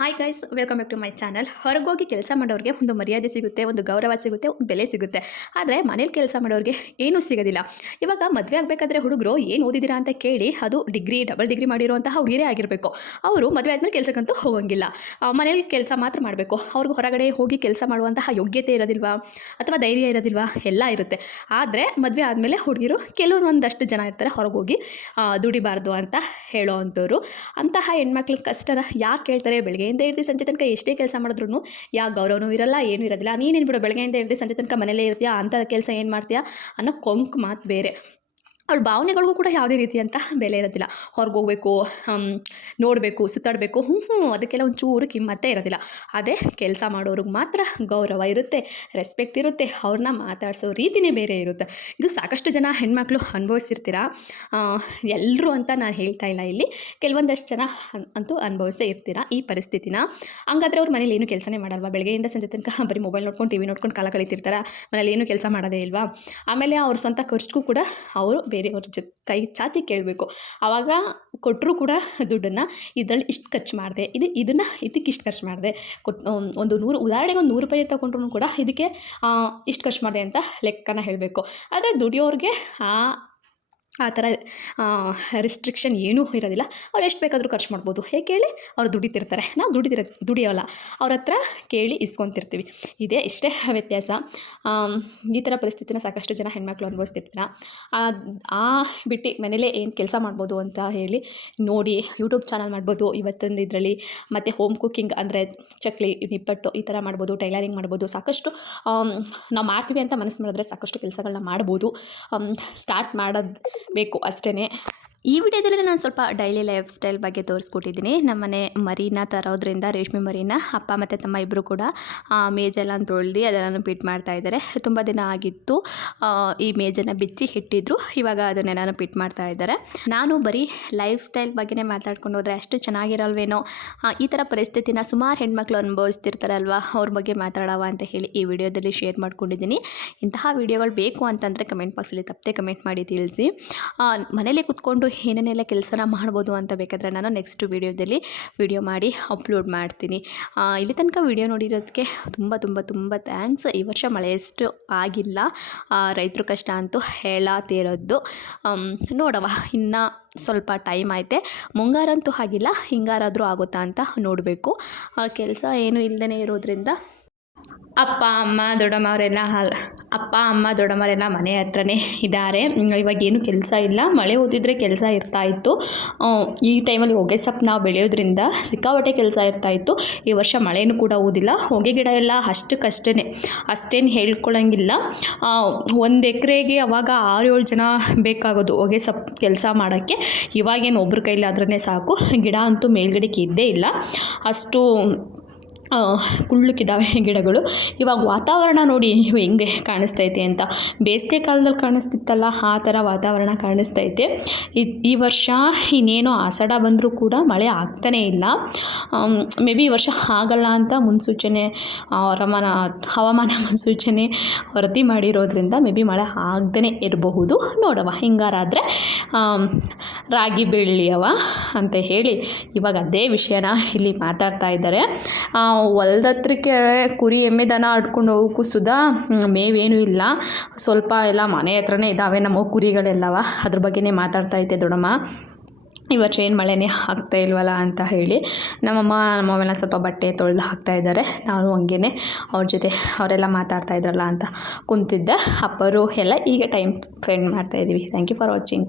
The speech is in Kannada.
Hi guys, welcome back to my channel. ಹೊರಗೋಗಿ ಕೆಲಸ ಮಾಡೋರಿಗೆ ಒಂದು ಮರ್ಯಾದೆ ಸಿಗುತ್ತೆ, ಒಂದು ಗೌರವ ಸಿಗುತ್ತೆ, ಒಂದು ಬೆಲೆ ಸಿಗುತ್ತೆ. ಆದರೆ ಮನೇಲಿ ಕೆಲಸ ಮಾಡೋರಿಗೆ ಏನೂ ಸಿಗೋದಿಲ್ಲ. ಇವಾಗ ಮದುವೆ ಆಗಬೇಕಾದ್ರೆ ಹುಡುಗರು ಏನು ಓದಿದ್ದೀರಾ ಅಂತ ಕೇಳಿ ಅದು ಡಬಲ್ ಡಿಗ್ರಿ ಮಾಡಿರುವಂತಹ ಹುಡುಗಿರೇ ಆಗಿರಬೇಕು. ಅವರು ಮದುವೆ ಆದಮೇಲೆ ಕೆಲಸಕ್ಕಂತೂ ಹೋಗಂಗಿಲ್ಲ, ಮನೇಲಿ ಕೆಲಸ ಮಾತ್ರ ಮಾಡಬೇಕು. ಅವ್ರಿಗೆ ಹೊರಗಡೆ ಹೋಗಿ ಕೆಲಸ ಮಾಡುವಂತಹ ಯೋಗ್ಯತೆ ಇರೋದಿಲ್ವಾ ಅಥವಾ ಧೈರ್ಯ ಇರೋದಿಲ್ವಾ? ಎಲ್ಲ ಇರುತ್ತೆ. ಆದರೆ ಮದುವೆ ಆದಮೇಲೆ ಹುಡುಗಿರು ಕೆಲವೊಂದಷ್ಟು ಜನ ಇರ್ತಾರೆ ಹೊರಗೋಗಿ ದುಡಿಬಾರ್ದು ಅಂತ ಹೇಳೋ ಅಂಥವ್ರು. ಅಂತಹ ಹೆಣ್ಮಕ್ಳ ಕಷ್ಟನ ಯಾರು ಕೇಳ್ತಾರೆ? ಬೆಳಗ್ಗೆಯಿಂದ ಇರ್ತಿ ಸಂಜೆ ತನಕ ಎಷ್ಟೇ ಕೆಲಸ ಮಾಡಿದ್ರು ಯಾವ ಗೌರವನೂ ಇರಲ್ಲ, ಏನೂ ಇರೋದಿಲ್ಲ. ನೀನೇನು ಬಿಡು, ಬೆಳಗ್ಗೆಯಿಂದ ಇರ್ತಿ ಸಂಜೆ ತನಕ ಮನೇಲೇ ಇರ್ತೀಯಾ, ಅಂಥ ಕೆಲಸ ಏನು ಮಾಡ್ತೀಯಾ ಅನ್ನೋ ಕೊಂಕು ಮಾತು ಬೇರೆ. ಅವಳ ಭಾವನೆಗಳಿಗೂ ಕೂಡ ಯಾವುದೇ ರೀತಿಯಂಥ ಬೆಲೆ ಇರೋದಿಲ್ಲ. ಹೊರಗೆ ಹೋಗಬೇಕು, ನೋಡಬೇಕು, ಸುತ್ತಾಡಬೇಕು, ಅದಕ್ಕೆಲ್ಲ ಒಂಚೂರು ಕಿಮ್ಮತ್ತೇ ಇರೋದಿಲ್ಲ. ಅದೇ ಕೆಲಸ ಮಾಡೋರಿಗೆ ಮಾತ್ರ ಗೌರವ ಇರುತ್ತೆ, ರೆಸ್ಪೆಕ್ಟ್ ಇರುತ್ತೆ, ಅವ್ರನ್ನ ಮಾತಾಡಿಸೋ ರೀತಿಯೇ ಬೇರೆ ಇರುತ್ತೆ. ಇದು ಸಾಕಷ್ಟು ಜನ ಹೆಣ್ಮಕ್ಳು ಅನುಭವಿಸಿರ್ತೀರ. ಎಲ್ಲರೂ ಅಂತ ನಾನು ಹೇಳ್ತಾ ಇಲ್ಲ, ಇಲ್ಲಿ ಕೆಲವೊಂದಷ್ಟು ಜನ ಅಂತೂ ಅನುಭವಿಸೇ ಇರ್ತೀರ ಈ ಪರಿಸ್ಥಿತಿನ. ಹಂಗಾದ್ರೆ ಅವ್ರು ಮನೇಲಿ ಏನು ಕೆಲಸನೇ ಮಾಡಲ್ವಾ? ಬೆಳಗ್ಗೆಯಿಂದ ಸಂಜೆ ತನಕ ಬರೀ ಮೊಬೈಲ್ ನೋಡ್ಕೊಂಡು ಟಿ ವಿ ನೋಡ್ಕೊಂಡು ಕಾಲ ಕಳೀತಿರ್ತಾರೆ, ಮನೇಲಿ ಏನು ಕೆಲಸ ಮಾಡೋದೇ ಇಲ್ವಾ? ಆಮೇಲೆ ಅವ್ರ ಸ್ವಂತ ಖರ್ಚಿಗೂ ಕೂಡ ಅವರು ಬೇರೆಯವ್ರ ಕೈ ಚಾಚಿ ಕೇಳಬೇಕು. ಆವಾಗ ಕೊಟ್ಟರು ಕೂಡ ದುಡ್ಡನ್ನು ಇದರಲ್ಲಿ ಇಷ್ಟು ಖರ್ಚು ಮಾಡಿದೆ, ಇದಕ್ಕೆ ಇಷ್ಟು ಖರ್ಚು ಮಾಡಿದೆ, ಒಂದು 100 ಉದಾಹರಣೆಗೆ ಒಂದು 100 ರೂಪಾಯಿ ತೊಗೊಂಡ್ರು ಕೂಡ ಇದಕ್ಕೆ ಇಷ್ಟು ಖರ್ಚು ಮಾಡಿದೆ ಅಂತ ಲೆಕ್ಕನ ಹೇಳಬೇಕು. ಆದರೆ ದುಡಿಯೋರಿಗೆ ಆ ಥರ ರಿಸ್ಟ್ರಿಕ್ಷನ್ ಏನೂ ಇರೋದಿಲ್ಲ. ಅವ್ರು ಎಷ್ಟು ಬೇಕಾದರೂ ಖರ್ಚು ಮಾಡ್ಬೋದು. ಹೇಗೆ ಹೇಳಿ? ಅವ್ರು ದುಡಿತಿರ್ತಾರೆ, ನಾವು ದುಡಿಯೋಲ್ಲ, ಅವ್ರ ಹತ್ರ ಕೇಳಿ ಇಸ್ಕೊತಿರ್ತೀವಿ. ಇಷ್ಟೇ ವ್ಯತ್ಯಾಸ. ಈ ಥರ ಪರಿಸ್ಥಿತಿನ ಸಾಕಷ್ಟು ಜನ ಹೆಣ್ಮಕ್ಳು ಅನುಭವಿಸ್ತಿರ್ತಾರೆ. ಬಿಟ್ಟು ಮನೇಲೇ ಏನು ಕೆಲಸ ಮಾಡ್ಬೋದು ಅಂತ ಹೇಳಿ ನೋಡಿ ಯೂಟ್ಯೂಬ್ ಚಾನಲ್ ಮಾಡ್ಬೋದು ಇವತ್ತೊಂದು ಇದರಲ್ಲಿ. ಮತ್ತು ಹೋಮ್ ಕುಕ್ಕಿಂಗ್ ಅಂದರೆ ಚಕ್ಲಿ, ನಿಪ್ಪಟ್ಟು ಈ ಥರ ಮಾಡ್ಬೋದು, ಟೈಲರಿಂಗ್ ಮಾಡ್ಬೋದು. ಸಾಕಷ್ಟು ನಾವು ಮಾಡ್ತೀವಿ ಅಂತ ಮನಸ್ಸು ಮಾಡಿದ್ರೆ ಸಾಕಷ್ಟು ಕೆಲಸಗಳನ್ನ ಮಾಡ್ಬೋದು. ಸ್ಟಾರ್ಟ್ ಮಾಡೋದು ಬೇಕು ಅಷ್ಟೇ. ಈ ವಿಡಿಯೋದಲ್ಲಿ ನಾನು ಸ್ವಲ್ಪ ಡೈಲಿ ಲೈಫ್ ಸ್ಟೈಲ್ ಬಗ್ಗೆ ತೋರಿಸ್ಕೊಟ್ಟಿದ್ದೀನಿ. ನಮ್ಮನೆ ಮರಿನ ತರೋದ್ರಿಂದ, ರೇಷ್ಮೆ ಮರಿನ ಅಪ್ಪ ಮತ್ತು ತಮ್ಮ ಇಬ್ಬರು ಕೂಡ ಮೇಜೆಲ್ಲ ತೊಳ್ದು ಅದನ್ನು ಪಿಟ್ ಮಾಡ್ತಾ ಇದ್ದಾರೆ. ತುಂಬ ದಿನ ಆಗಿತ್ತು ಈ ಮೇಜನ್ನು ಬಿಚ್ಚಿ ಇಟ್ಟಿದ್ರು, ಇವಾಗ ಅದನ್ನೆಲ್ಲ ಪಿಟ್ ಮಾಡ್ತಾ ಇದ್ದಾರೆ. ನಾನು ಬರೀ ಲೈಫ್ ಸ್ಟೈಲ್ ಬಗ್ಗೆನೇ ಮಾತಾಡ್ಕೊಂಡು ಹೋದರೆ ಅಷ್ಟು ಚೆನ್ನಾಗಿರಲ್ವೇನೋ. ಈ ಥರ ಪರಿಸ್ಥಿತಿನ ಸುಮಾರು ಹೆಣ್ಮಕ್ಳು ಅನುಭವಿಸ್ತಿರ್ತಾರಲ್ವ, ಅವ್ರ ಬಗ್ಗೆ ಮಾತಾಡವ ಅಂತ ಹೇಳಿ ಈ ವಿಡಿಯೋದಲ್ಲಿ ಶೇರ್ ಮಾಡ್ಕೊಂಡಿದ್ದೀನಿ. ಇಂತಹ ವಿಡಿಯೋಗಳು ಬೇಕು ಅಂತಂದರೆ ಕಮೆಂಟ್ ಬಾಕ್ಸಲ್ಲಿ ತಪ್ಪದೆ ಕಮೆಂಟ್ ಮಾಡಿ ತಿಳಿಸಿ. ಮನೇಲಿ ಕೂತ್ಕೊಂಡು ಏನೇನೆಲ್ಲ ಕೆಲಸನ ಮಾಡ್ಬೋದು ಅಂತ ಬೇಕಾದರೆ ನಾನು ನೆಕ್ಸ್ಟ್ ವಿಡಿಯೋದಲ್ಲಿ ವಿಡಿಯೋ ಮಾಡಿ ಅಪ್ಲೋಡ್ ಮಾಡ್ತೀನಿ. ಇಲ್ಲಿ ತನಕ ವಿಡಿಯೋ ನೋಡಿರೋದಕ್ಕೆ ತುಂಬ ತುಂಬ ತುಂಬ ಥ್ಯಾಂಕ್ಸ್. ಈ ವರ್ಷ ಮಳೆ ಎಷ್ಟು ಆಗಿಲ್ಲ, ರೈತರು ಕಷ್ಟ ಅಂತೂ ಹೇಳತ್ತಿರೋದು. ನೋಡವ, ಇನ್ನು ಸ್ವಲ್ಪ ಟೈಮ್ ಐತೆ. ಮುಂಗಾರಂತೂ ಆಗಿಲ್ಲ, ಹಿಂಗಾರಾದರೂ ಆಗುತ್ತಾ ಅಂತ ನೋಡಬೇಕು. ಕೆಲಸ ಏನು ಇಲ್ಲದೇ ಇರೋದ್ರಿಂದ ಅಪ್ಪ ಅಮ್ಮ ದೊಡ್ಡಮ್ಮವರೆಲ್ಲ ಮನೆ ಹತ್ರನೇ ಇದ್ದಾರೆ. ಇವಾಗೇನು ಕೆಲಸ ಇಲ್ಲ. ಮಳೆ ಓದಿದ್ರೆ ಕೆಲಸ ಇರ್ತಾಯಿತ್ತು. ಈ ಟೈಮಲ್ಲಿ ಹೊಗೆ ಸೊಪ್ಪು ನಾವು ಬೆಳೆಯೋದ್ರಿಂದ ಸಿಕ್ಕಾಪಟ್ಟೆ ಕೆಲಸ ಇರ್ತಾಯಿತ್ತು. ಈ ವರ್ಷ ಮಳೆನೂ ಕೂಡ ಓದಿಲ್ಲ. ಹೊಗೆ ಗಿಡ ಎಲ್ಲ ಅಷ್ಟೇನು ಹೇಳ್ಕೊಳ್ಳೋಂಗಿಲ್ಲ. 1 ಎಕರೆಗೆ ಅವಾಗ 6-7 ಜನ ಬೇಕಾಗೋದು ಹೊಗೆ ಸೊಪ್ಪು ಕೆಲಸ ಮಾಡೋಕ್ಕೆ. ಇವಾಗೇನು ಒಬ್ಬರ ಕೈಲಿ ಆದ್ರೇ ಸಾಕು. ಗಿಡ ಅಂತೂ ಮೇಲ್ಗಡೆಗೆ ಇದ್ದೇ ಇಲ್ಲ, ಅಷ್ಟು ಕುಳ್ಳಕ್ಕಿದ್ದಾವೆ ಗಿಡಗಳು. ಇವಾಗ ವಾತಾವರಣ ನೋಡಿ ಹೆಂಗೆ ಕಾಣಿಸ್ತೈತೆ ಅಂತ. ಬೇಸಿಗೆ ಕಾಲದಲ್ಲಿ ಕಾಣಿಸ್ತಿತ್ತಲ್ಲ, ಆ ಥರ ವಾತಾವರಣ ಕಾಣಿಸ್ತೈತೆ. ಈ ವರ್ಷ ಇನ್ನೇನೋ ಆಷಾಢ ಬಂದರೂ ಕೂಡ ಮಳೆ ಆಗ್ತಾನೇ ಇಲ್ಲ. ಮೇ ಬಿ ಈ ವರ್ಷ ಆಗಲ್ಲ ಅಂತ ಮುನ್ಸೂಚನೆ ಹವಾಮಾನ ಮುನ್ಸೂಚನೆ ವರದಿ ಮಾಡಿರೋದ್ರಿಂದ ಮೇ ಬಿ ಮಳೆ ಆಗದೇ ಇರಬಹುದು. ನೋಡವ, ಹಿಂಗಾರಾದರೆ ರಾಗಿ ಬೆಳೆಯವ ಅಂತ ಹೇಳಿ ಇವಾಗ ಅದೇ ವಿಷಯನ ಇಲ್ಲಿ ಮಾತಾಡ್ತಾ ಇದ್ದಾರೆ. ಹೊಲ್ದ ಹತ್ರಕ್ಕೆ ಕುರಿ ಎಮ್ಮೆ ದನ ಆಡ್ಕೊಂಡು ಹೋಗೋಕ್ಕೂ ಸುಧಾ ಮೇವೇನೂ ಇಲ್ಲ. ಸ್ವಲ್ಪ ಎಲ್ಲ ಮನೆ ಹತ್ರನೇ ಇದ್ದಾವೆ ನಮ್ಮ ಕುರಿಗಳೆಲ್ಲವ. ಅದ್ರ ಬಗ್ಗೆನೇ ಮಾತಾಡ್ತಾ ಇದ್ದೆ ದೊಡ್ಡಮ್ಮ. ಈ ವರ್ಷ ಏನು ಮಳೆನೇ ಆಗ್ತಾ ಇಲ್ವಲ್ಲ ಅಂತ ಹೇಳಿ ನಮ್ಮಮ್ಮೆಲ್ಲ ಸ್ವಲ್ಪ ಬಟ್ಟೆ ತೊಳೆದು ಹಾಕ್ತಾ ಇದ್ದಾರೆ. ನಾನು ಹಂಗೇ ಅವ್ರ ಜೊತೆ ಅವರೆಲ್ಲ ಮಾತಾಡ್ತಾ ಇದ್ರಲ್ಲ ಅಂತ ಕುಂತಿದ್ದೆ. ಅಪ್ಪರು ಎಲ್ಲ ಈಗ ಟೈಮ್ ಸ್ಪೆಂಡ್ ಮಾಡ್ತಾಯಿದ್ದೀವಿ. Thank you for watching.